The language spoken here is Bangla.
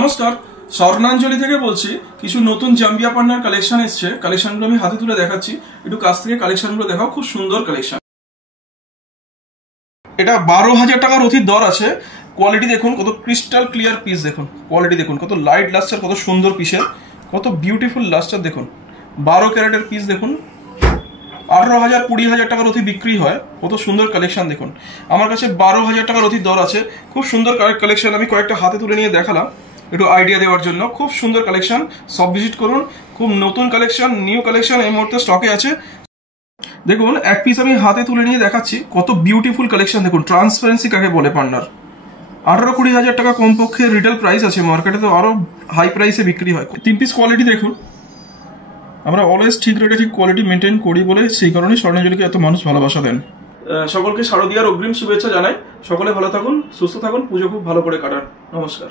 নমস্কার, স্বর্ণাঞ্জলি থেকে বলছি। কিছু নতুন জাম্বিয়া পান্নার কালেকশন এসছে, কালেকশনগুলো আমি হাতে তুলে দেখাচ্ছি। একটু কাছ থেকে কালেকশনগুলো দেখাও, খুব সুন্দর কালেকশন। এটা 12,000 টাকার অধিক দর আছে। কোয়ালিটি দেখুন, কত ক্রিস্টাল ক্লিয়ার পিস দেখুন, কোয়ালিটি দেখুন, কত লাইট লাস্টার, কত সুন্দর পিসের, কত বিউটিফুল লাস্টার দেখুন। 12 ক্যারেটের পিস দেখুন, 18,000 20,000 টাকার অধিক বিক্রি হয়। কত সুন্দর কালেকশন দেখুন। আমার কাছে 12,000 টাকার অধিক দর আছে। খুব সুন্দর কালেকশন, আমি কয়েকটা হাতে তুলে নিয়ে দেখালাম একটু আইডিয়া দেওয়ার জন্য। খুব সুন্দর কালেকশন, সব ভিজিট করুন। খুব নতুন কালেকশন, নিউ কালেকশন এই মুহূর্তে স্টকে আছে। দেখুন, এক পিস আমি হাতে তুলে নিয়ে দেখাচ্ছি, কত বিউটিফুল কালেকশন দেখুন। ট্রান্সপারেন্সি কাকে বলে পান্নার, 18-20,000 টাকা কমপক্ষে রিটেল প্রাইস আছে। মার্কেটে তো আরো হাই প্রাইসে বিক্রি হয়। 3 পিস কোয়ালিটি দেখুন। আমরা অলওয়েজ ঠিক রেটে ঠিক কোয়ালিটি মেনটেন করি বলে সেই কারণেই স্বর্ণাঞ্জলিকে এত মানুষ ভালোবাসা দেন। সকলকে শারদীয়ার অগ্রিম শুভেচ্ছা জানাই। সকলে ভালো থাকুন, সুস্থ থাকুন, পুজো খুব ভালো করে কাটান। নমস্কার।